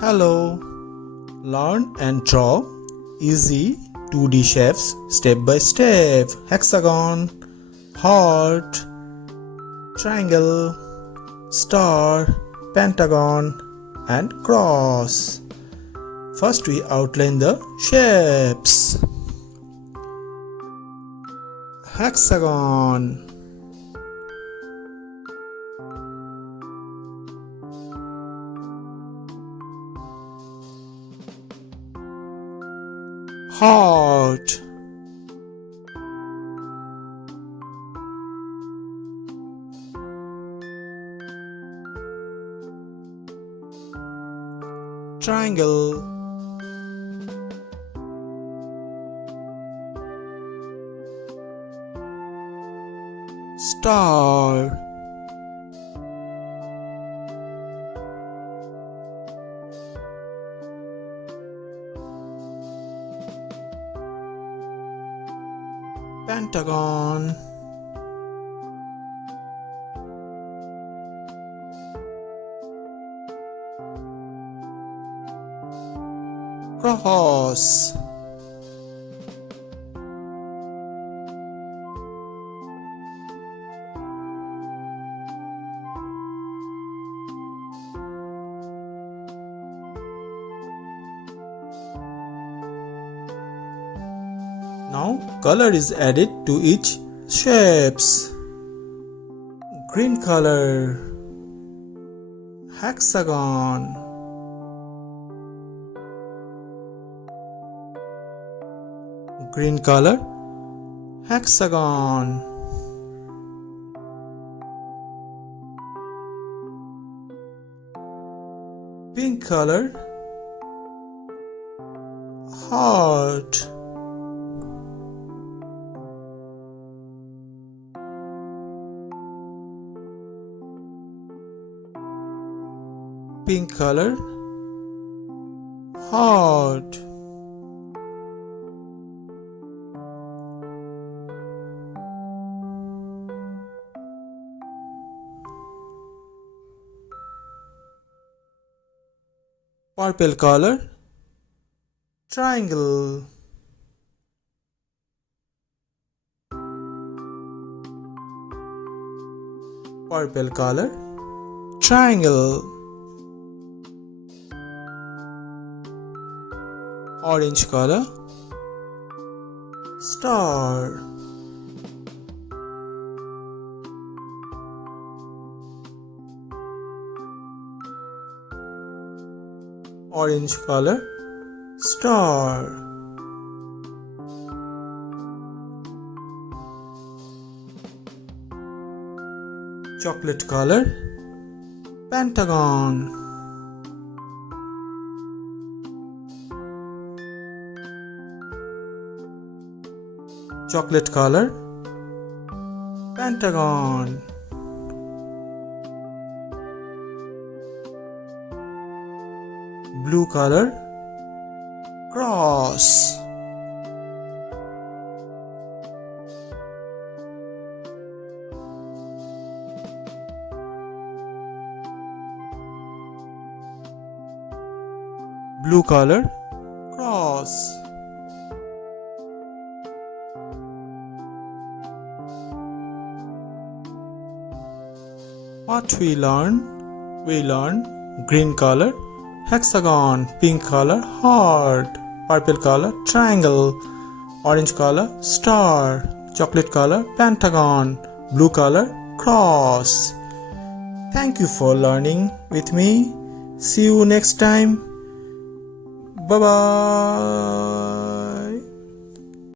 Hello, learn and draw easy 2D shapes step by step. Hexagon, heart, triangle, star, pentagon and cross. First we outline the shapes. Hexagon, heart, triangle, star, pentagon, cross, now color is added to each shapes. Green color, hexagon, green color, hexagon, pink color, heart, pink color, heart, purple color, triangle, purple color, triangle, orange color, star, orange color, star, chocolate color, pentagon, chocolate color, pentagon, blue color, cross, blue color, cross. What we learn? We learn green color, hexagon, pink color, heart, purple color, triangle, orange color, star, chocolate color, pentagon, blue color, cross. Thank you for learning with me. See you next time. Bye bye.